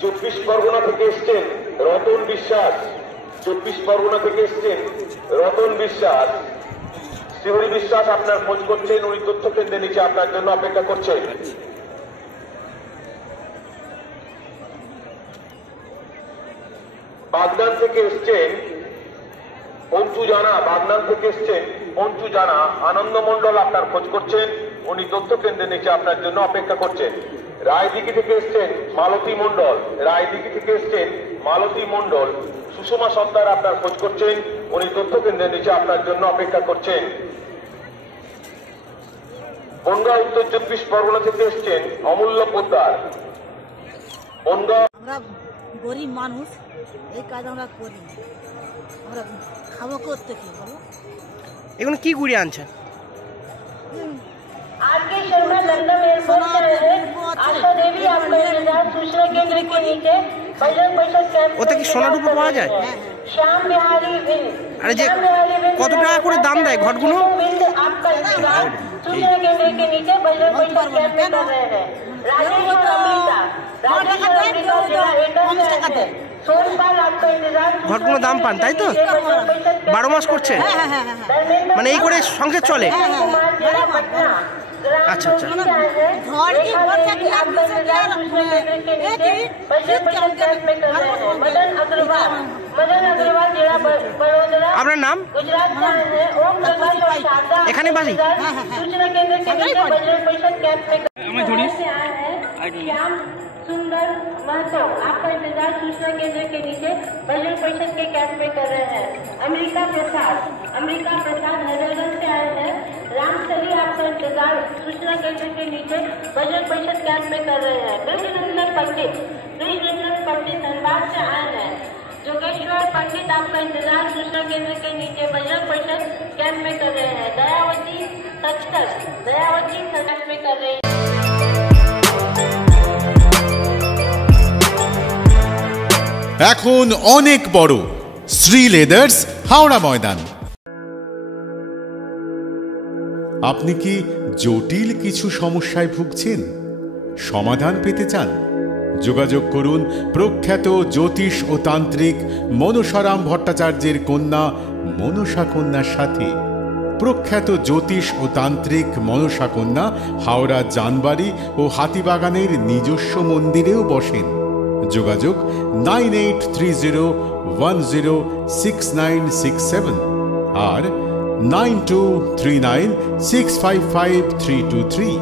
চব্বিশ পরগনা থেকে এসছেন রতন বিশ্বাস। চব্বিশ পরগনা থেকে এসছেন রতন বিশ্বাস। শ্রীহরি বিশ্বাস আপনার খোঁজ করছেন, উনি তথ্য কেন্দ্রের নিচে আপনার জন্য অপেক্ষা করছেন। বাগনান থেকে এসছেন পঞ্চু জানা। বাগনান থেকে এসছেন পঞ্চু জানা। আনন্দ মন্ডল আপনার খোঁজ করছেন, উনি তথ্য কেন্দ্রের নিচে আপনার জন্য অপেক্ষা করছেন। রায়দিঘি থেকে এসছেন মালতী মন্ডল। রায়দিঘি থেকে এসছেন মালতী মন্ডল। সুষমা সর্দার আপনার খোঁজ করছেন, উনি তথ্য কেন্দ্রের নিচে আপনার জন্য অপেক্ষা করছেন। বনগা উত্তর চব্বিশ পরগনা থেকে এসছেন অমূল্য পোদ্দার। বনগা আমরা গরিব মানুষ, এই কাজ আমরা করি, আমরা খাবো করতে কি বলো। এগুলো কি ঘুরিয়ে আনছেন? आरके शर्मा लंदन एयरपोर्ट से आए हैं। आशा देवी आपका इंतजार सूचना केंद्र के नीचे बजरंग परिषद कैंप। ওতে কি সোনা রূপা পাওয়া যায়? श्याम बिहारी विन। আরে যে কত টাকা করে দাম দেয় ঘটগুলো? आपका इंतजार सूचना केंद्र के नीचे बजरंग परिषद कैंप में कर रहे हैं। राजेश और अमृता, राजेश और अमृता जिला एटम से सोमवार आपका इंतजार। ঘটগুলো দাম পান তাই তো? 12 মাস করছে? মানে এই করে সংসার চলে? আচ্ছা আচ্ছা। আপনার নাম? এখানে বাড়ি? सूचना केंद्र के नीचे बजरंग परिषद कैंप में श्याम सुंदर महतो आपका इंतजार सूचना केंद्र के नीचे बजरंग परिषद के कैंप में कर रहे हैं। अमेरिका प्रसाद हैदराबाद से आए हैं। रामचली आपका इंतजार सूचना केंद्र के नीचे बजरंग परिषद कैंप में कर रहे हैं। ब्रजनंदन पंडित धनबाद से आए हैं। जोगेश्वर पंडित आपका इंतजार सूचना केंद्र के नीचे बजरंग परिषद कैंप में कर रहे हैं। दयावती कैंप में कर रहे हैं। এখন অনেক বড় শ্রী লেদার্স হাওড়া ময়দান। আপনি কি জটিল কিছু সমস্যায় ভুগছেন, সমাধান পেতে চান? যোগাযোগ করুন প্রখ্যাত জ্যোতিষ ও তান্ত্রিক মনসারাম ভট্টাচার্যের কন্যা মনসা কন্যার সাথে। প্রখ্যাত জ্যোতিষ ও তান্ত্রিক মনসা কন্যা হাওড়া জানবাড়ি ও হাতিবাগানের নিজস্ব মন্দিরেও বসেন। যোগাযোগ 9830106967 আর 9239655323।